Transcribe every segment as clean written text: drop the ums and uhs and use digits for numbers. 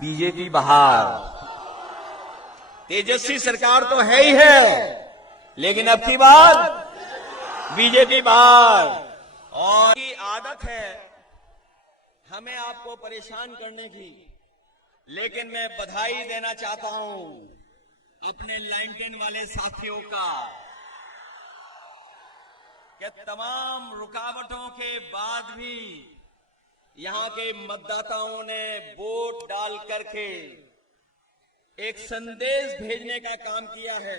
BJP बाहर। तेजस्वी सरकार तो है ही है, लेकिन अब की बार बीजेपी बाहर। और की आदत है हमें आपको परेशान करने की, लेकिन मैं बधाई देना चाहता हूं अपने लाइन 10 वाले साथियों का कि तमाम रुकावटों के बाद भी यहां के मतदाताओं ने वोट डाल करके एक संदेश भेजने का काम किया है।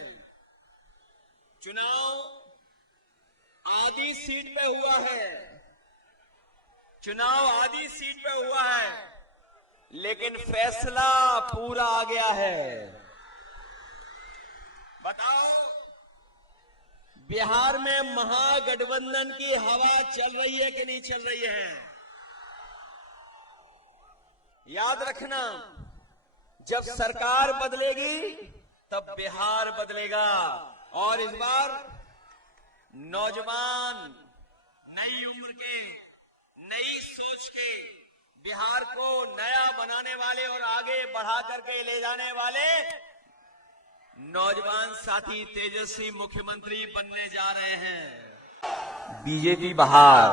चुनाव आधी सीट पे हुआ है, चुनाव आधी सीट पे हुआ है, लेकिन फैसला पूरा आ गया है। बताओ, बिहार में महागठबंधन की हवा चल रही है कि नहीं चल रही है? याद रखना, जब सरकार बदलेगी तब बिहार बदलेगा। और इस बार नौजवान, नई उम्र के, नई सोच के, बिहार को नया बनाने वाले और आगे बढ़ा करके ले जाने वाले नौजवान साथी तेजस्वी मुख्यमंत्री बनने जा रहे हैं। बीजेपी बाहर।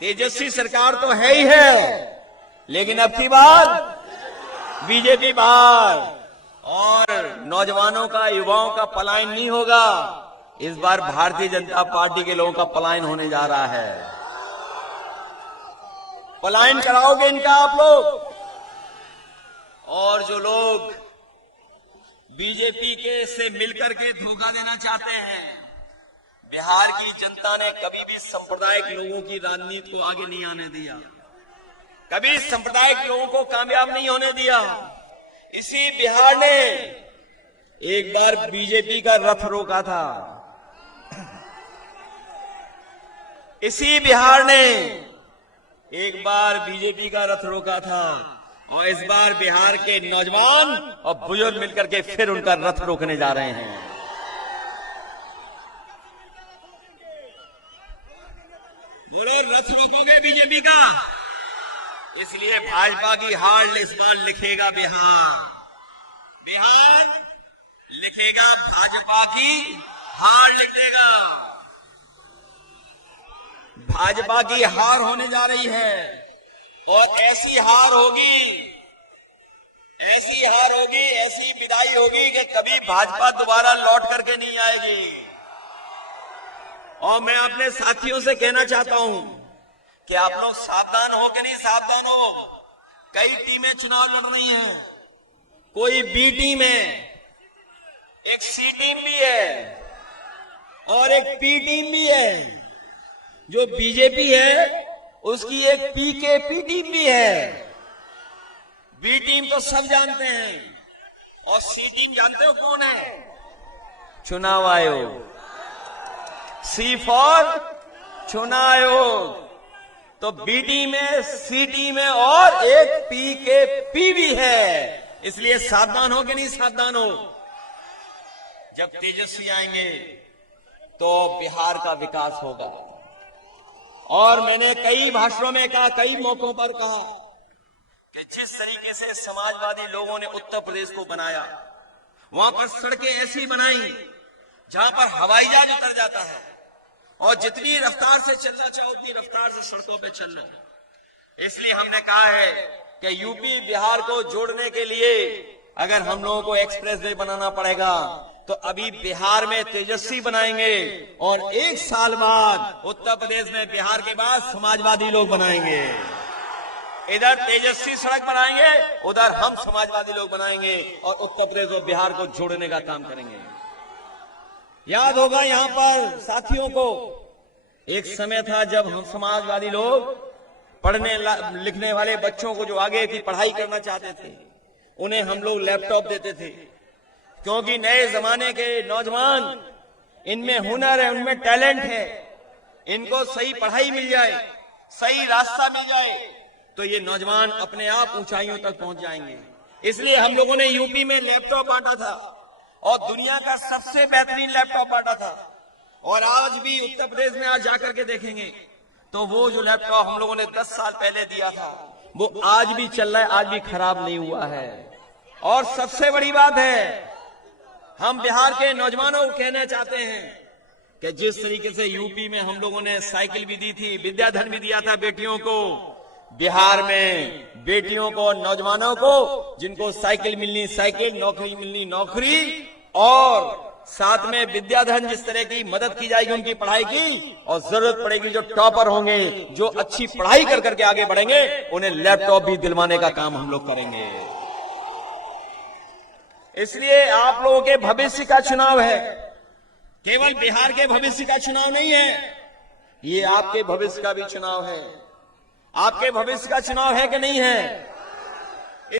तेजस्वी सरकार तो है ही है, लेकिन अब की बार बीजेपी बाहर। और नौजवानों का, युवाओं का पलायन नहीं होगा, इस बार भारतीय जनता पार्टी के लोगों का पलायन होने जा रहा है। पलायन कराओगे इनका आप लोग। और जो लोग बीजेपी के से मिलकर के धोखा देना चाहते हैं, बिहार की जनता ने कभी भी सांप्रदायिक लोगों की राजनीति को आगे नहीं आने दिया, कभी सांप्रदायिक लोगों को कामयाब नहीं होने दिया। इसी बिहार ने एक बार बीजेपी का रथ रोका था, इसी बिहार ने एक बार बीजेपी का रथ रोका था। और इस बार बिहार के नौजवान और बुजुर्ग मिलकर के फिर उनका रथ रोकने जा रहे हैं। बोलो, रथ रोकोगे बीजेपी का? इसलिए भाजपा की हार इस बार लिखेगा बिहार, बिहार लिखेगा भाजपा की हार लिख देगा। भाजपा की हार होने जा रही है, और ऐसी हार होगी, ऐसी हार होगी, ऐसी विदाई होगी कि कभी भाजपा दोबारा लौट करके नहीं आएगी। और मैं अपने साथियों से कहना चाहता हूं कि आप लोग सावधान हो कि नहीं सावधान हो। कई टीमें चुनाव लड़ रही हैं, कोई बी टीम है, एक सी टीम भी है और एक पी टीम भी है। जो बीजेपी है उसकी एक पीकेपी टीम भी है। बी टीम तो सब जानते हैं, और सी टीम जानते हो कौन है? चुनाव आयोग। सी फॉर चुनाव आयोग। तो बी टीम है, सी टीम है और एक पीकेपी भी है। इसलिए सावधान हो कि नहीं सावधान हो। जब तेजस्वी आएंगे तो बिहार का विकास होगा। और मैंने कई भाषणों में कहा, कई मौकों पर कहा कि जिस तरीके से समाजवादी लोगों ने उत्तर प्रदेश को बनाया, वहां पर सड़कें ऐसी बनाई जहां पर हवाई जहाज उतर जाता है, और जितनी रफ्तार से चलना चाहो उतनी रफ्तार से सड़कों पे चलना। इसलिए हमने कहा है कि यूपी बिहार को जोड़ने के लिए अगर हम लोगों को एक्सप्रेस वे बनाना पड़ेगा तो अभी बिहार में तेजस्वी बनाएंगे, और एक साल बाद उत्तर प्रदेश में बिहार के बाद समाजवादी लोग बनाएंगे। इधर तेजस्वी सड़क बनाएंगे, उधर हम समाजवादी लोग बनाएंगे, और उत्तर प्रदेश और बिहार को जोड़ने का काम करेंगे। याद होगा यहां पर साथियों को, एक समय था जब हम समाजवादी लोग पढ़ने लिखने वाले बच्चों को जो आगे की पढ़ाई करना चाहते थे, उन्हें हम लोग लैपटॉप देते थे, क्योंकि नए जमाने के नौजवान, इनमें हुनर है, उनमें टैलेंट है, इनको सही पढ़ाई मिल जाए, सही रास्ता मिल जाए तो ये नौजवान अपने आप ऊंचाइयों तक पहुंच जाएंगे। इसलिए हम लोगों ने यूपी में लैपटॉप बांटा था, और दुनिया का सबसे बेहतरीन लैपटॉप बांटा था। और आज भी उत्तर प्रदेश में आज जाकर के देखेंगे तो वो जो लैपटॉप हम लोगों ने 10 साल पहले दिया था, वो आज भी चल रहा है, आज भी खराब नहीं हुआ है। और सबसे बड़ी बात है, हम बिहार के नौजवानों को कहना चाहते हैं कि जिस तरीके से यूपी में हम लोगों ने साइकिल भी दी थी, विद्याधन भी दिया था बेटियों को, बिहार में बेटियों को, नौजवानों को जिनको साइकिल मिलनी साइकिल, नौकरी मिलनी नौकरी, और साथ में विद्याधन जिस तरह की मदद की जाएगी उनकी पढ़ाई की, और जरूरत पड़ेगी जो टॉपर होंगे, जो अच्छी पढ़ाई कर करके आगे बढ़ेंगे, उन्हें लैपटॉप भी दिलवाने का काम हम लोग करेंगे। इसलिए आप लोगों के भविष्य का चुनाव है, केवल बिहार के भविष्य का चुनाव नहीं है, ये आपके भविष्य का भी चुनाव है। आपके भविष्य का चुनाव है कि नहीं है?